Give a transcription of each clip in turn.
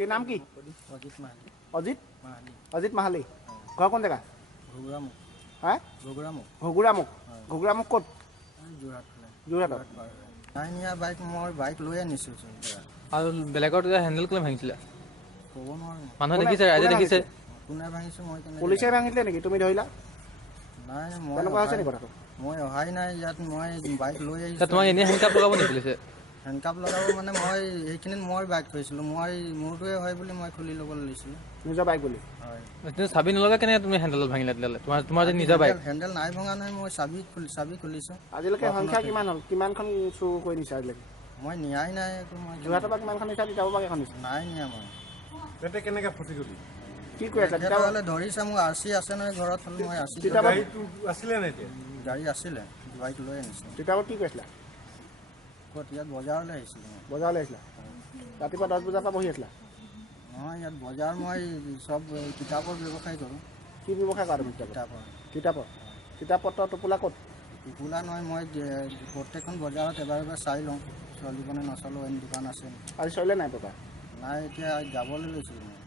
কি নাম কি? অজিত মাহালি। অজিত মাহালি। অজিত মাহালি। ঘৰ কোন জেগা? ঘুগুৰামুখ। হা? ঘুগুৰামুখ। ঘুগুৰামুখ। ঘুগুৰামুখ ক'ত? যোৰহাট ফালে। যোৰহাটত। নাই নিয়া বাইক, মই বাইক লৈ আনিছোঁ। আৰু বেলেগৰ হেণ্ডেল কোনে ভাঙিছিলে? ক'ব নোৱাৰোঁ। মানুহে দেখিছে, ৰাইজে দেখিছে। কোনে ভাঙিছোঁ মই কেনেকৈ? পুলিচে ভাঙিছিলে নেকি? তুমি ধৰিলা? নাই কেনেকুৱা হৈছে নেকি কথাটো? মই অহাই নাই ইয়াত, মই বাইক লৈ আহিছোঁ। তোমাক এনেই হেণ্ডকাপ লগাব নি পুলিচে? হেণ্ডকাপ লগাব মানে মই সেইখিনিত মই বাইক থৈছিলোঁ, মোৰটোৱে হয় বুলি মই খুলি ল'ব লৈছিলোঁ। নিজৰ বাইক বুলি? হয়। চাবি নলগা কেনেকৈ তুমি হেণ্ডেলত ভাঙিলা তেতিয়াহ'লে? তোমাৰ যে নিজৰ বাইক। হেণ্ডেল নাই ভঙা নহয়, মই চাবি খুলিছোঁ। আজিলৈকে সংখ্যা কিমান হ'ল? কিমানখন চুৰ কৰি নিছে আজিলৈকে? মই নিয়াই নাই একো। মই যোৰহাটৰ পৰা কিমানখন নিছা? তিতাবৰ পৰা কেইখন নিছা? নাই নিয়া মই। তেতিয়া কেনেকৈ ফচি গ'লি? কি কৰি আছা? তেতিয়াহ'লে ধৰিছে, মোৰ RC আছে নহয় ঘৰত, হ'লে মই RC গাড়ীটো আছিলে নাই এতিয়া? গাড়ী আছিলে, বাইক লৈ আনিছোঁ। তিতাবৰত কি কৰিছিলা? ক'ত? ইয়াত বজাৰলৈ আহিছিলোঁ মই। বজাৰলৈ আহিছিলা? ৰাতিপুৱা 10 বজাৰ পৰা বহি আছিলা? নহয়, ইয়াত বজাৰ মই চব কিতাপৰ ব্যৱসায় কৰোঁ। কি ব্যৱসায় কৰা তুমি? কিতাপৰ? কিতাপ পত্ৰ টোপোলা ক'ত? টোপোলা নহয়, মই প্ৰত্যেকখন বজাৰত এবাৰ চাই লওঁ, চলিবনে নচলোঁ, এনে দোকান আছে। আজি চলিলে নাই পাপা? নাই, এতিয়া যাবলৈ লৈছিলোঁ মই।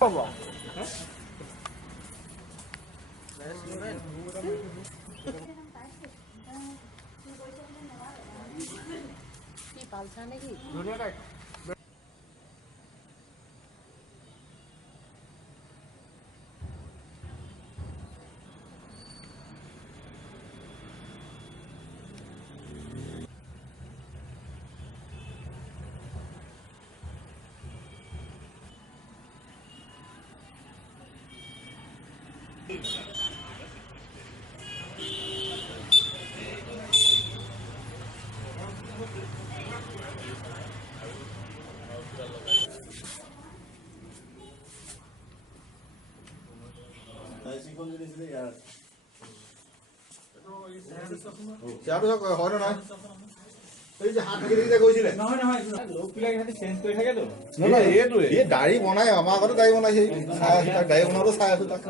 হ'ব। কি পালছা নেকি? ধুনীয়াকৈ দাড়ি বনাই আমাৰ আগতে দাড়ি বনাইছে, দাড়ি বনাবলৈ চাই আছো তাক।